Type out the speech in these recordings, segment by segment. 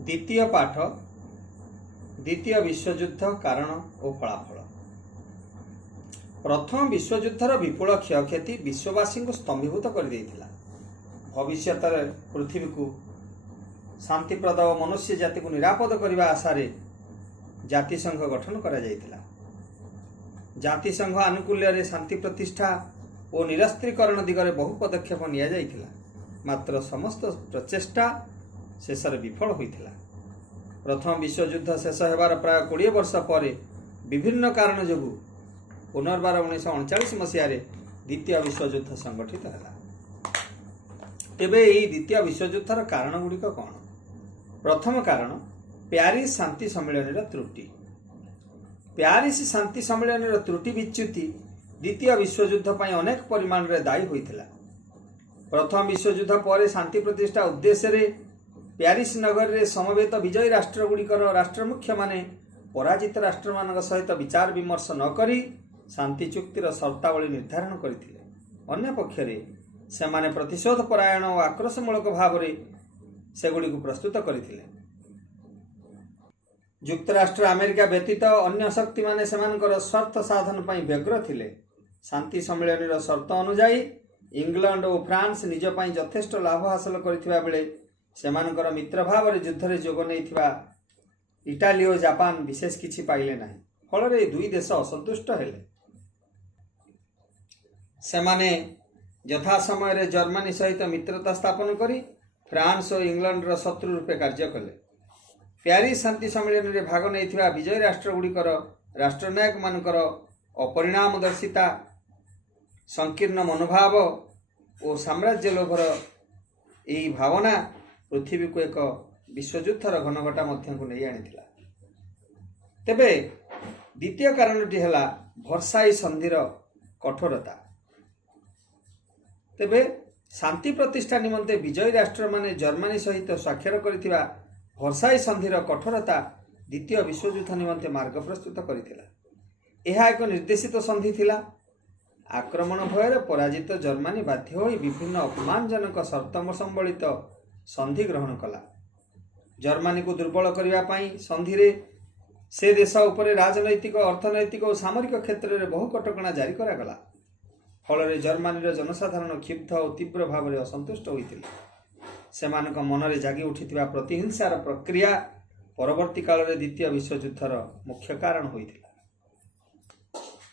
द्वितीय पाठ द्वितीय विश्वयुद्ध कारण और फलाफल। प्रथम विश्वयुद्धर विपुल क्षयक्षति विश्ववासी को स्तंभीभूत कर देइथिला। भविष्य पृथ्वी को शांतिप्रद और मनुष्य जाति को निरापद करने आशारे जातिसंघ गठन करा जाइथिला। जातिसंघ आनुकूल्य शांति प्रतिष्ठा और निरस्त्रीकरण दिगरे बहु पदक्षेप निया जाइथिला, मात्र समस्त प्रचेष्टा शेष विफल होइथिला। प्रथम विश्वयुद्ध शेष होबार प्राय 20 वर्ष पर विभिन्न कारण जो पुनर्बार 1939 मसीह द्वितीय विश्वयुद्ध संगठित है। तेबे यही द्वितीय विश्वयुद्धर कारण गुड़िक कौन? प्रथम कारण प्यारिस शांति सम्मेलन त्रुटि। प्यारिस शांति सम्मेलन त्रुटि विच्युति द्वितीय विश्वयुद्ध पर अनेक परिमाण में दायी होइथिला। प्रथम विश्वयुद्ध पर शांति प्रतिष्ठा उद्देश्य प्यारिस नगर में समवेत विजयी राष्ट्रगुड़िकर राष्ट्र मुख्य माने पराजित राष्ट्र मान सहित विचार विमर्श न करी शांति चुक्तिर शर्तावली निर्धारण करथिले। अन्य पक्षरे सेमाने प्रतिशोध परायण और आक्रोशमूलक भाव सेगुड़ी को प्रस्तुत करथिले। युक्तराष्ट्र अमेरिका व्यतीत अन्य शक्ति माने सेमानकर स्वार्थ साधन पई व्यग्र थिले। शांति सम्मेलन शर्त अनुजाई इंग्लैंड और फ्रांस निज पई यथेष्ट लाभ हासिल करथिबा बेले सेमानकर मित्र भाव युद्ध में जोग नहीं इटाली और जापान विशेष किछि पाइले नाही। फल दुई देश असंतुष्ट हेले। सेमाने यथा समय जर्मनी सहित मित्रता स्थापन करी फ्रांस और इंग्लैंड शत्रु रूपे कार्य कले। प्यारिस शांति सम्मेलन में भाग नहीं विजयी राष्ट्रगुड़िकर राष्ट्रनायक मानकर अपरिणामदर्शिता, संकीर्ण मनोभाव और साम्राज्य लोभर यही भावना पृथ्वी को एक विश्वयुद्धर घनघटा मध्य को नहीं आनी। तेबे द्वितीय कारणटी है भर्साई संधिर कठोरता। तेबे शांति प्रतिष्ठा निमंते विजयी राष्ट्र माने जर्मनी सहित स्वाक्षर करथिबा भर्साई संधिर कठोरता द्वितीय विश्वयुद्ध निमंते मार्ग प्रस्तुत करथिला। यह एक निर्देशित संधि थिला। आक्रमण भयर पराजित जर्मनी बाध्य होई विभिन्न अपमानजनक शर्त संबलित संधि ग्रहण कला। जर्मनी को दुर्बल करने पाई संधि रे से देश उपरे राजनैतिक, अर्थनैतिक और सामरिक क्षेत्र में बहु कटकणा जारी करागला। फल जर्मनी जनसाधारण क्षिब्ध और तीव्र भाव में असंतुष्ट होते सेमानक मनरे जागी उठिथिबा प्रतिहिंसार प्रक्रिया परवर्ती काल में द्वितीय विश्वयुद्धर मुख्य कारण होइथिला।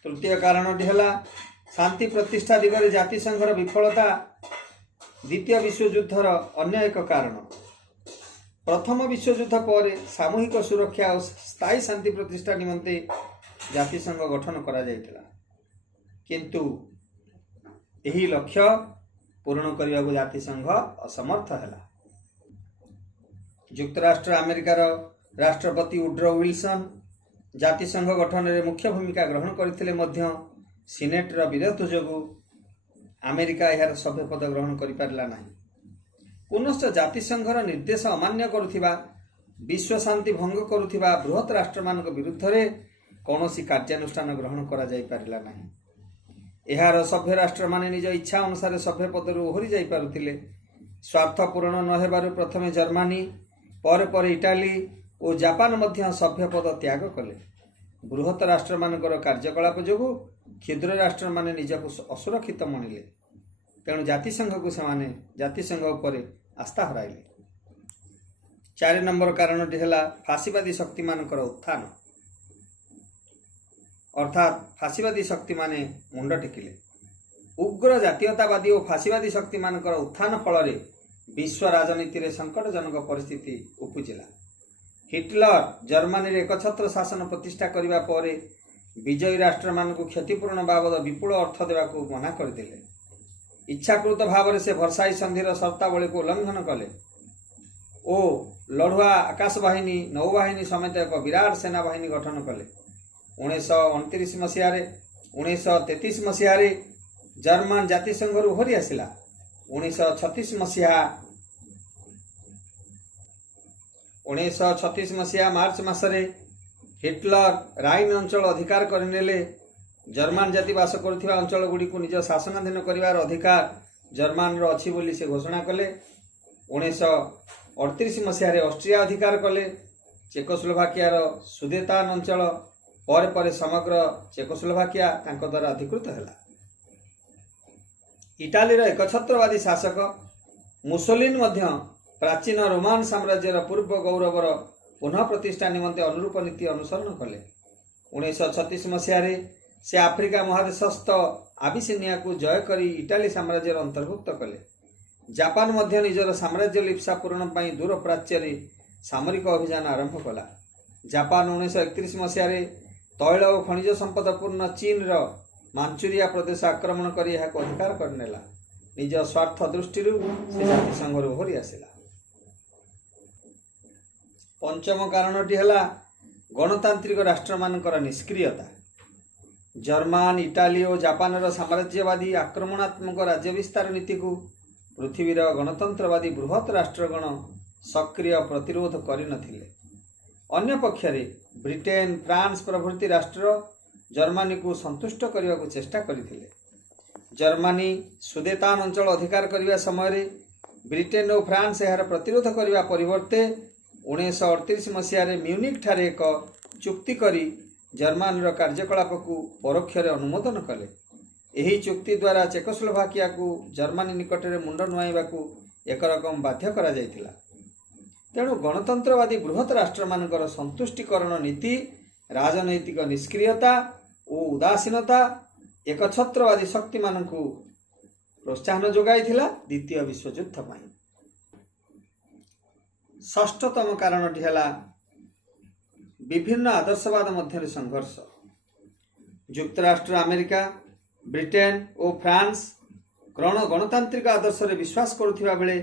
तृतीय कारणटी है शांति प्रतिष्ठा दिगरे जातिसंघर विफलता द्वितीय विश्वयुद्धर अन्य एक कारण। प्रथम विश्वयुद्ध पर सामूहिक सुरक्षा और स्थायी शांति प्रतिष्ठा निमंते जातिसंघ गठन करा जायतिला, किंतु यही लक्ष्य पूर्ण करने को जातिसंघ असमर्थ है। युक्तराष्ट्र अमेरिकार राष्ट्रपति वुड्रो विल्सन जातिसंघ गठन में मुख्य भूमिका ग्रहण करथिले मध्य सीनेटर विरोध जोगु अमेरिका यार सभ्य पद ग्रहण कर पारला नहीं। पुनश्च जातिसंघर निर्देश अमान्य करुथिबा, विश्व शांति भंग करुथिबा बृहत राष्ट्र मानक विरुद्ध रे कौनसी कार्यानुष्ठान ग्रहण करा जाई पारला नहीं। एहार सभ्य राष्ट्र माने निज इच्छा अनुसार सभ्य पदर ओहरी जाई पारुथिले। स्वार्थ पूर्ण न हेबारु प्रथमे जर्मनी पर इटाली और जापान मध्य सभ्य पद त्याग कले। बृहत राष्ट्र मानकर कार्यकलाप जोगु क्षुद्र राष्ट्र माने निजको असुरक्षित मणिले। तेणु जातिसंघ को सेमाने जातिसंघ उपरे आस्था हराइले। 4 नंबर कारणटी है फासीवादी शक्ति मानकर उत्थान, अर्थात फासीवादी शक्ति माने मुंड टेकिले। उग्र जातीयतावादी और फासीवादी शक्ति मानकर उत्थान फल विश्व राजनीति रे संकटजनक परिस्थिति उपजिला। हिटलर जर्मनी रे एकछत्र शासन प्रतिष्ठा करने पर विजयी राष्ट्र मान को क्षतिपूर्ण बाबद विपुल अर्थ देवा मना करदेले। इच्छाकृत भाव से भर्साई संधिर शर्तावली को उल्लंघन कले ओ लड़ुआ आकाश बाहिनी, नौबाहिनी समेत एक विराट सेना बाहिनी गठन कले। 1929 मसीह 1933 मसीह जर्मन जातिसंघ ओहरी आसिला। 1936 मसीहा मार्च मासरे हिटलर राइन अंचल अधिकार करनेले। जर्मन जाति बास करुथिबा अंचल गुड़ी को निज शासनाधीन करिवार अधिकार जर्मन रो अछि बोली से घोषणा कले। 1938 ଅଷ୍ଟ୍ରିଆ ଅଧିକାର କଲେ। ଚେକୋସ୍ଲୋଭାକିଆର ସୁଦେତାନ ଅଞ୍ଚଳ ପରେ ପରେ ସମଗ୍ର ଚେକୋସ୍ଲୋଭାକିଆ ତାଙ୍କ ଦ୍ୱାରା ଅଧିକୃତ ହେଲା। ଇଟାଲୀର ଏକଛତ୍ରବାଦୀ ଶାସକ ମୁସୋଲିନ୍ ମଧ୍ୟ ପ୍ରାଚୀନ ରୋମାନ ସାମ୍ରାଜ୍ୟର ପୂର୍ବ ଗୌରବର ପୁନଃ ପ୍ରତିଷ୍ଠା ନିମନ୍ତେ ଅନୁରୂପ ନୀତି ଅନୁସରଣ କଲେ। 1936 ମସିହାରେ ସେ ଆଫ୍ରିକା ମହାଦେଶସ୍ଥ ଆବିସିନିଆକୁ ଜୟ କରି ଇଟାଲୀ ସାମ୍ରାଜ୍ୟର ଅନ୍ତର୍ଭୁକ୍ତ କଲେ। ଜାପାନ ମଧ୍ୟ ନିଜର ସାମ୍ରାଜ୍ୟ ଲିପ୍ସା ପୂରଣ ପାଇଁ ଦୂର ପ୍ରାଚ୍ୟରେ ସାମରିକ ଅଭିଯାନ ଆରମ୍ଭ କଲା। ଜାପାନ 1931 ମସିହାରେ ତୈଳ ଓ ଖଣିଜ ସମ୍ପଦପୂର୍ଣ୍ଣ ଚୀନର ମାଞ୍ଚୁରିଆ ପ୍ରଦେଶ ଆକ୍ରମଣ କରି ଏହାକୁ ଅଧିକାର କରିନେଲା। ନିଜ ସ୍ୱାର୍ଥ ଦୃଷ୍ଟିରୁ ସେ ଜାତିସଂଘରୁ ଓହରି ଆସିଲା। ପଞ୍ଚମ କାରଣଟି ହେଲା ଗଣତାନ୍ତ୍ରିକ ରାଷ୍ଟ୍ରମାନଙ୍କର ନିଷ୍କ୍ରିୟତା। ଜର୍ମାନ, ଇଟାଲୀ ଓ ଜାପାନର ସାମ୍ରାଜ୍ୟବାଦୀ ଆକ୍ରମଣାତ୍ମକ ରାଜ୍ୟ ବିସ୍ତାର ନୀତିକୁ ପୃଥିବୀର ଗଣତନ୍ତ୍ରବାଦୀ ବୃହତ୍ ରାଷ୍ଟ୍ରଗଣ ସକ୍ରିୟ ପ୍ରତିରୋଧ କରିନଥିଲେ। ଅନ୍ୟପକ୍ଷରେ ବ୍ରିଟେନ, ଫ୍ରାନ୍ସ ପ୍ରଭୃତି ରାଷ୍ଟ୍ର ଜର୍ମାନୀକୁ ସନ୍ତୁଷ୍ଟ କରିବାକୁ ଚେଷ୍ଟା କରିଥିଲେ। ଜର୍ମାନୀ ସୁଦେତାନ ଅଞ୍ଚଳ ଅଧିକାର କରିବା ସମୟରେ ବ୍ରିଟେନ ଓ ଫ୍ରାନ୍ସ ଏହାର ପ୍ରତିରୋଧ କରିବା ପରିବର୍ତ୍ତେ 1938 ମସିହାରେ ମ୍ୟୁନିକ୍ ଠାରେ ଏକ ଚୁକ୍ତି କରି ଜର୍ମାନୀର କାର୍ଯ୍ୟକଳାପକୁ ପରୋକ୍ଷରେ ଅନୁମୋଦନ କଲେ। ଏହି ଚୁକ୍ତି ଦ୍ୱାରା ଚେକୋସ୍ଲୋଭାକିଆକୁ ଜର୍ମାନୀ ନିକଟରେ ମୁଣ୍ଡ ନୁଆଇବାକୁ ଏକରକମ ବାଧ୍ୟ କରାଯାଇଥିଲା। ତେଣୁ ଗଣତନ୍ତ୍ରବାଦୀ ବୃହତ୍ ରାଷ୍ଟ୍ରମାନଙ୍କର ସନ୍ତୁଷ୍ଟିକରଣ ନୀତି, ରାଜନୈତିକ ନିଷ୍କ୍ରିୟତା ଓ ଉଦାସୀନତା ଏକଛତ୍ରବାଦୀ ଶକ୍ତିମାନଙ୍କୁ ପ୍ରୋତ୍ସାହନ ଯୋଗାଇଥିଲା ଦ୍ୱିତୀୟ ବିଶ୍ୱଯୁଦ୍ଧ ପାଇଁ। ଷଷ୍ଠତମ କାରଣଟି ହେଲା ବିଭିନ୍ନ ଆଦର୍ଶବାଦ ମଧ୍ୟରେ ସଂଘର୍ଷ। ଯୁକ୍ତରାଷ୍ଟ୍ର ଆମେରିକା, ବ୍ରିଟେନ ଓ ଫ୍ରାନ୍ସ ଗଣତାନ୍ତ୍ରିକ ଆଦର୍ଶରେ ବିଶ୍ୱାସ କରୁଥିବା ବେଳେ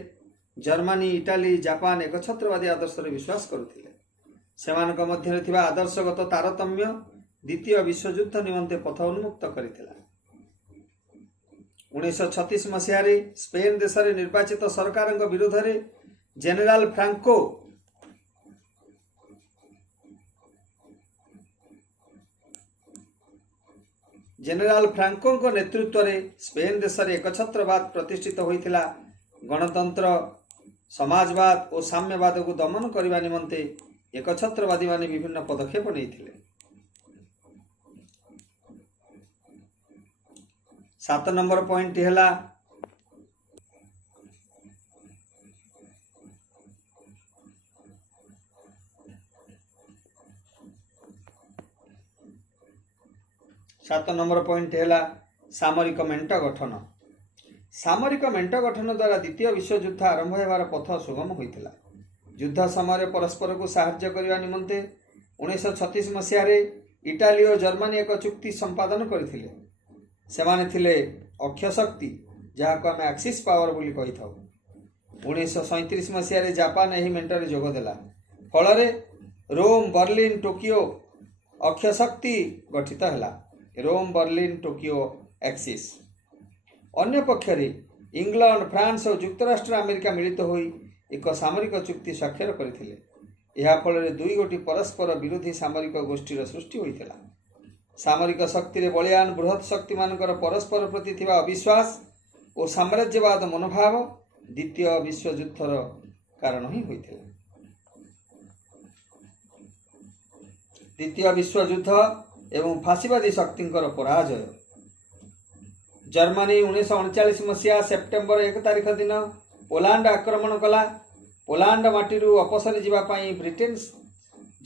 ଜର୍ମାନୀ, ଇଟାଲୀ, ଜାପାନ ଏକଛତ୍ରବାଦୀ ଆଦର୍ଶରେ ବିଶ୍ୱାସ କରୁଥିଲେ। ସେମାନଙ୍କ ମଧ୍ୟରେ ଥିବା ଆଦର୍ଶଗତ ତାରତମ୍ୟ ଦ୍ୱିତୀୟ ବିଶ୍ୱଯୁଦ୍ଧ ନିମନ୍ତେ ପଥ ଉନ୍ମୁକ୍ତ କରିଥିଲା। 1936 ମସିହାରେ ସ୍ପେନ ଦେଶରେ ନିର୍ବାଚିତ ସରକାରଙ୍କ ବିରୋଧରେ ଜେନେରାଲ ଫ୍ରାଙ୍କୋଙ୍କ ନେତୃତ୍ୱରେ ସ୍ପେନ ଦେଶରେ ଏକଛତ୍ରବାଦ ପ୍ରତିଷ୍ଠିତ ହୋଇଥିଲା। ଗଣତନ୍ତ୍ର, ସମାଜବାଦ ଓ ସାମ୍ୟବାଦକୁ ଦମନ କରିବା ନିମନ୍ତେ ଏକଛତ୍ରବାଦୀମାନେ ବିଭିନ୍ନ ପଦକ୍ଷେପ ନେଇଥିଲେ। 7 ନମ୍ବର ପଏଣ୍ଟଟି ହେଲା ସାମରିକ ମେଣ୍ଟ ଗଠନ। ସାମରିକ ମେଣ୍ଟ ଗଠନ ଦ୍ୱାରା ଦ୍ୱିତୀୟ ବିଶ୍ୱଯୁଦ୍ଧ ଆରମ୍ଭ ହେବାର ପଥ ସୁଗମ ହୋଇଥିଲା। ଯୁଦ୍ଧ ସମୟରେ ପରସ୍ପରକୁ ସାହାଯ୍ୟ କରିବା ନିମନ୍ତେ 1936 ମସିହାରେ ଇଟାଲୀ ଓ ଜର୍ମାନୀ ଏକ ଚୁକ୍ତି ସମ୍ପାଦନ କରିଥିଲେ। ସେମାନେ ଥିଲେ ଅକ୍ଷୟ ଶକ୍ତି, ଯାହାକୁ ଆମେ ଆକ୍ସିସ୍ ପାୱାର ବୋଲି କହିଥାଉ। 1937 ମସିହାରେ ଜାପାନ ଏହି ମେଣ୍ଟରେ ଯୋଗ ଦେଲା। ଫଳରେ ରୋମ୍, ବର୍ଲିନ, ଟୋକିଓ ଅକ୍ଷୟ ଶକ୍ତି ଗଠିତ ହେଲା। Rome, Berlin, Tokyo Axis. ଅନ୍ୟପକ୍ଷରେ ଇଂଲଣ୍ଡ, ଫ୍ରାନ୍ସ ଓ ଯୁକ୍ତରାଷ୍ଟ୍ର ଆମେରିକା ମିଳିତ ହୋଇ ଏକ ସାମରିକ ଚୁକ୍ତି ସ୍ୱାକ୍ଷର କରିଥିଲେ। ଏହା ଫଳରେ ଦୁଇଗୋଟି ପରସ୍ପର ବିରୋଧୀ ସାମରିକ ଗୋଷ୍ଠୀର ସୃଷ୍ଟି ହୋଇଥିଲା। ସାମରିକ ଶକ୍ତିରେ ବଳିୟାନ ବୃହତ୍ ଶକ୍ତିମାନଙ୍କର ପରସ୍ପର ପ୍ରତି ଥିବା ଅବିଶ୍ୱାସ ଓ ସାମ୍ରାଜ୍ୟବାଦ ମନୋଭାବ ଦ୍ୱିତୀୟ ବିଶ୍ୱଯୁଦ୍ଧର କାରଣ ହିଁ ହୋଇଥିଲା। ଦ୍ୱିତୀୟ ବିଶ୍ୱଯୁଦ୍ଧ ଏବଂ ଫାଶୀବାଦୀ ଶକ୍ତିଙ୍କର ପରାଜୟ। ଜର୍ମାନୀ 1939 ମସିହା ସେପ୍ଟେମ୍ବର 1 ତାରିଖ ଦିନ ପୋଲାଣ୍ଡ ଆକ୍ରମଣ କଲା। ପୋଲାଣ୍ଡ ମାଟିରୁ ଅପସରି ଯିବା ପାଇଁ ବ୍ରିଟେନ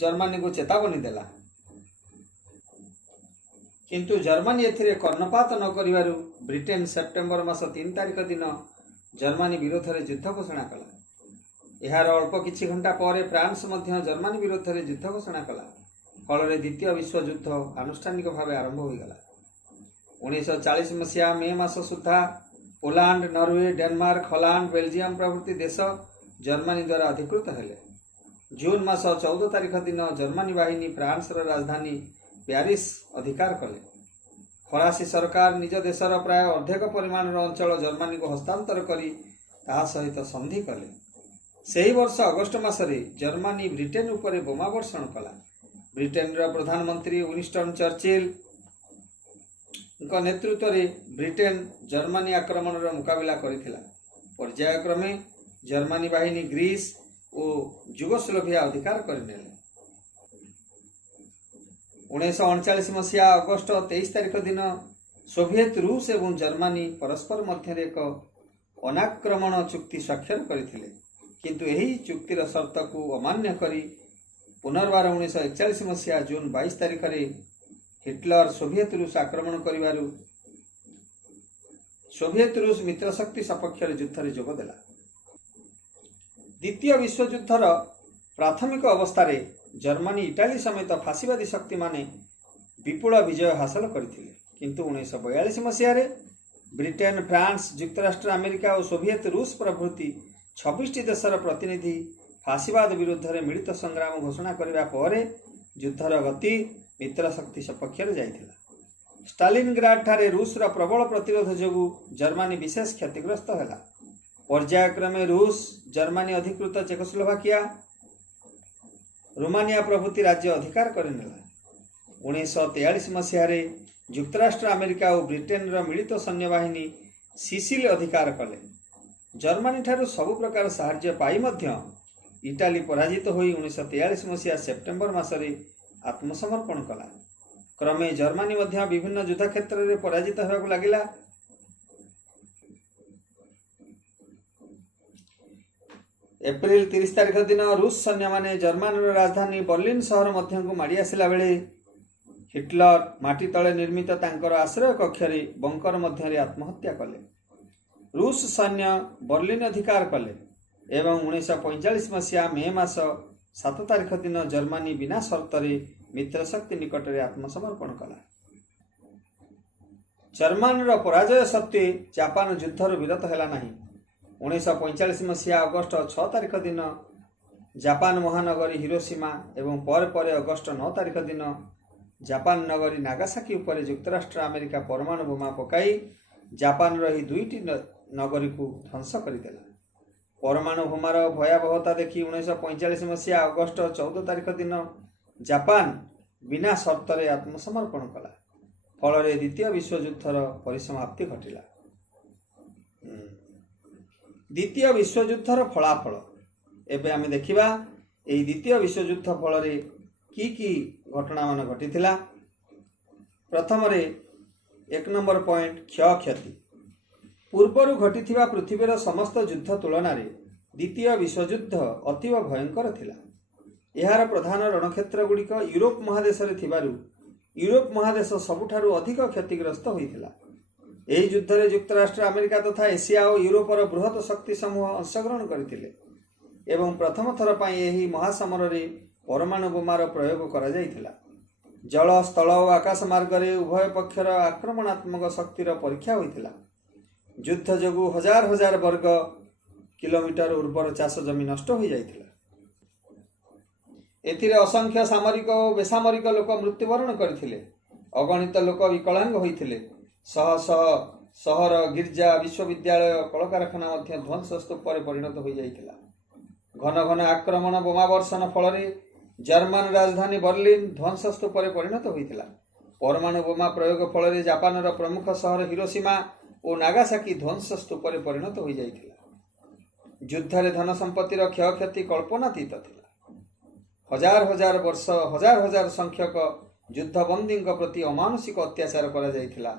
ଜର୍ମାନୀକୁ ଚେତାବନୀ ଦେଲା। କିନ୍ତୁ ଜର୍ମାନୀ ଏଥିରେ କର୍ଣ୍ଣପାତ ନ କରିବାରୁ ବ୍ରିଟେନ ସେପ୍ଟେମ୍ବର ମାସ 3 ତାରିଖ ଦିନ ଜର୍ମାନୀ ବିରୋଧରେ ଯୁଦ୍ଧ ଘୋଷଣା କଲା। ଏହାର ଅଳ୍ପ କିଛି ଘଣ୍ଟା ପରେ ଫ୍ରାନ୍ସ ମଧ୍ୟ ଜର୍ମାନୀ ବିରୋଧରେ ଯୁଦ୍ଧ ଘୋଷଣା କଲା। ଫଳରେ ଦ୍ୱିତୀୟ ବିଶ୍ୱଯୁଦ୍ଧ ଆନୁଷ୍ଠାନିକ ଭାବେ ଆରମ୍ଭ ହୋଇଗଲା। 1940 ମସିହା ମେ ମାସ ସୁଦ୍ଧା Poland, Norway, Denmark, Holland, Belgium ପ୍ରଭୃତି ଦେଶ ଜର୍ମାନୀ ଦ୍ୱାରା ଅଧିକୃତ ହେଲେ। ଜୁନ୍ ମାସ 14 ତାରିଖ ଦିନ ଜର୍ମାନୀ ବାହିନୀ ଫ୍ରାନ୍ସର ରାଜଧାନୀ ପ୍ୟାରିସ ଅଧିକାର କଲେ। ଫରାସୀ ସରକାର ନିଜ ଦେଶର ପ୍ରାୟ ଅର୍ଦ୍ଧେକ ପରିମାଣର ଅଞ୍ଚଳ ଜର୍ମାନୀକୁ ହସ୍ତାନ୍ତର କରି ତାହା ସହିତ ସନ୍ଧି କଲେ। ସେହି ବର୍ଷ ଅଗଷ୍ଟ ମାସରେ ଜର୍ମାନୀ ବ୍ରିଟେନ ଉପରେ ବୋମା ବର୍ଷଣ କଲା। ବ୍ରିଟେନର ପ୍ରଧାନମନ୍ତ୍ରୀ ୱିନଷ୍ଟନ୍ ଚର୍ଚ୍ଚିଲଙ୍କ ନେତୃତ୍ୱରେ ବ୍ରିଟେନ ଜର୍ମାନୀ ଆକ୍ରମଣର ମୁକାବିଲା କରିଥିଲା। ପର୍ଯ୍ୟାୟକ୍ରମେ ଜର୍ମାନୀ ବାହିନୀ ଗ୍ରୀସ୍, और जुगोस्लोभिया अधिकार करनेले। 1939 मसीहा अगस्ट 23 तारिख दिन सोभिएत रूस एवं जर्मनी परस्पर मध्य एक अनाक्रमण चुक्ति स्वाक्षर करथिले, किंतु यही चुक्तिर शर्त को अमान्य करी पुनर्बार 1941 मसीहा जून 22 तारिख में हिटलर सोभिएत रूस आक्रमण करिवारु सोभिएत रूस मित्रशक्ति सपक्ष युद्ध में जोगदेला। द्वितीय विश्वयुद्धर प्राथमिक अवस्था जर्मनी इटाली समेत फासीवादी शक्ति माने विपुल विजय हासिल करथिले, किंतु 1942 मसीह ब्रिटेन, फ्रांस, युक्तराष्ट्र अमेरिका और सोभिएत रूस प्रभृति 26 देशर प्रतिनिधि फासीवाद विरुद्ध में मिलित संग्राम घोषणा करने पर युद्धर गति मित्रशक्ति सपक्ष जाइथिला। स्टालिनग्राड ठारे रूसर प्रबल प्रतिरोध जोगु जर्मनी विशेष क्षतिग्रस्त है। पर्यायक्रमे रूस, जर्मनी अधिकृत चेकोस्लोवाकिया, रोमानिया प्रभृति राज्य अधिकार करनेला। 1943 मसीह युक्तराष्ट्र अमेरिका और ब्रिटेन मिलित सैन्य बाहिनी सिसिल अधिकार कले। जर्मनी ठारू सबु प्रकार साहाय्य पाई मध्य इटाली पराजित होई 1943 मसीहा सेप्टेम्बर मासरे आत्मसमर्पण कला। क्रमे जर्मनी मध्य विभिन्न युद्ध क्षेत्र में पराजित होगा लगिला। एप्रिल 30 तारिख दिन रूस सैन्य माने जर्मनी राजधानी बर्लिन शहर मध्य को माड़ी आसिला बेले हिटलर माटी तले निर्मित तांकर आश्रय कक्षरे बंकर मध्य आत्महत्या कले। रूस सैन्य बर्लिन अधिकार कले एवं 1945 मसीहा मे मास 7 तारिख दिन जर्मनी बिना शर्तरे मित्रशक्ति निकट में आत्मसमर्पण कला। जर्मनी पराजय सत्वे जापान युद्धर विरत है नहीं। 1945 मसीहा अगस्ट 6 तारिख दिन जापान महानगरी हिरोशिमा एवं पर अगस्ट 9 तारिख दिन जापान नगरी नागासाकी उपर युक्तराष्ट्र अमेरिका परमाणु बोमा पकाई जापान ही दुईटी नगरी को ध्वंस करदेला। परमाणु बोमार भयावहता देखी 1945 मसीहा अगस्ट 14 तारिख दिन जापान बिना शर्तरे आत्मसमर्पण कला। फल द्वितीय विश्वयुद्धर परिसमाप्ति घटिला। द्वितीय विश्वयुद्धर फलाफल एबे आमे देखिबा एई द्वितीय विश्वयुद्ध फल की घटना मान घटिथिला। प्रथम रे 1 नंबर पॉइंट क्षयक्षति। पूर्वर घटिथिबा पृथ्वीर समस्त युद्ध तुलन में द्वितीय विश्वयुद्ध अतीव भयंकर थिला। यार प्रधान रणक्षेत्र गुड़िक यूरोप महादेश थिबारु यूरोप महादेश सबुठारु अधिक क्षतिग्रस्त होइथिला। एही युद्ध में युक्तराष्ट्र अमेरिका तथा एशिया और यूरोपर बृहत शक्ति समूह अंशग्रहण करथिले एवं प्रथम थर पई एही महासमर रे परमाणु बोमार प्रयोग करा जाइथिला। जल, स्थल और आकाश मार्ग रे उभय पक्षर आक्रमणात्मक शक्तिर परीक्षा होइथिला। युद्ध जोगु हजार हजार वर्ग किलोमीटर उर्वर चाष जमी नष्ट हो जाइथिला। एथिरे असंख्य सामरिक और बेसामरिक लोक मृत्युवरण करथिले। अगणित लोक विकलांग होइथिले। शह शह सहर, गिर्जा, विश्वविद्यालय, कलकारखाना मध्य ध्वंस स्तूप परिणत हो जाइथिला। घन घन आक्रमण बोमा वर्षण फल जर्मन राजधानी बर्लिन ध्वंस स्तूप परिणत होइथिला। परमाणु बोमा प्रयोग फल जापान प्रमुख शहर हिरोशिमा और नागासाकी ध्वंस स्तूप परिणत हो जाइथिला। युद्ध रे धन संपत्तिर क्षयक्षति कल्पनातीत थिला। हजार हजार वर्ष हजार हजार संख्यक युद्धबंदी प्रति अमानुषिक अत्याचार करा जाइथिला।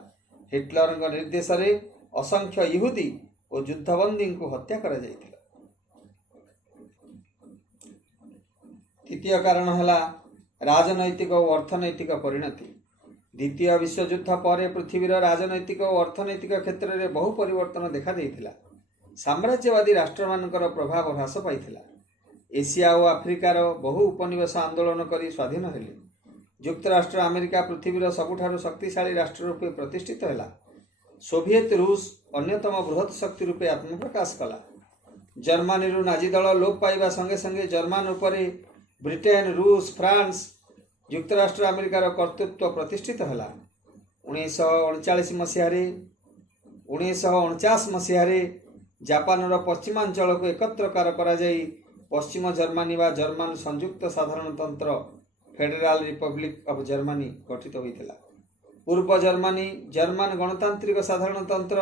हिटलर निर्देश रे असंख्य यहूदी और युद्धबंदी को हत्या करा जाइथिला। तृतीय कारण है राजनैतिक और अर्थनैतिक परिणति। द्वितीय विश्वयुद्ध पर पृथ्वीर राजनैतिक और अर्थनैतिक क्षेत्र में बहु परिवर्तन देखा देइथिला। साम्राज्यवादी राष्ट्र मानकर प्रभाव ह्रास पाइथिला। एशिया और आफ्रिकार बहु उपनिवेश आंदोलन करी स्वाधीन हेले। युक्तराष्ट्र अमेरिका पृथ्वीर सबुठारु शक्तिशाली राष्ट्र रूपे प्रतिष्ठित है। सोभिएत रूस अन्यतम बृहत शक्ति रूपे आत्मप्रकाश कला। जर्मनी नाजी दल लोप पाइबा संगे संगे जर्मन उपरे ब्रिटेन, रूस, फ्रांस, युक्तराष्ट्र अमेरिकार कर्तृत्व प्रतिष्ठित है। 1939 मसीह जापान पश्चिमांचल को एकत्रकार करा जाई पश्चिम जर्मनी व जर्मन संयुक्त साधारणतंत्र फेडरल रिपब्लिक ऑफ जर्मनी गठित होइथिला। पूर्व जर्मनी जर्मन गणतांत्रिक साधारणतंत्र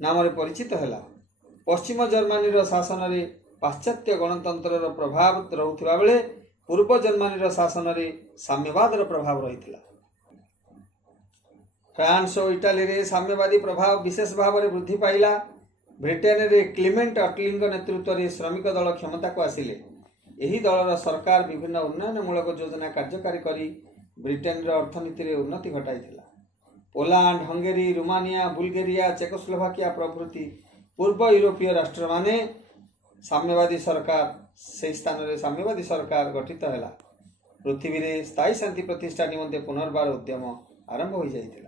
नाम परिचित है। पश्चिम जर्मनी शासन में पाश्चात्य गणतंत्र प्रभाव रहुथिबा बेले पूर्व जर्मनी शासन रे साम्यवाद प्रभाव रही। फ्रांस और इटाली रे साम्यवादी प्रभाव विशेष भाव में वृद्धि पाइला। ब्रिटेन रे क्लीमेंट अटली नेतृत्व में श्रमिक दल क्षमता को आसिले। यही दलर सरकार विभिन्न उन्नयनमूलक योजना कार्यकारी करी ब्रिटेन रो अर्थनीति रे उन्नति घटाई। Poland, Hungary, Romania, Bulgaria, Czechoslovakia प्रभृति पूर्व यूरोपीय राष्ट्र माने साम्यवादी सरकार से स्थान रे साम्यवादी सरकार गठित हैला। पृथ्वी रे स्थायी शांति प्रतिष्ठा निमंते पुनर्बार उद्यम आरंभ हो जाइथिला।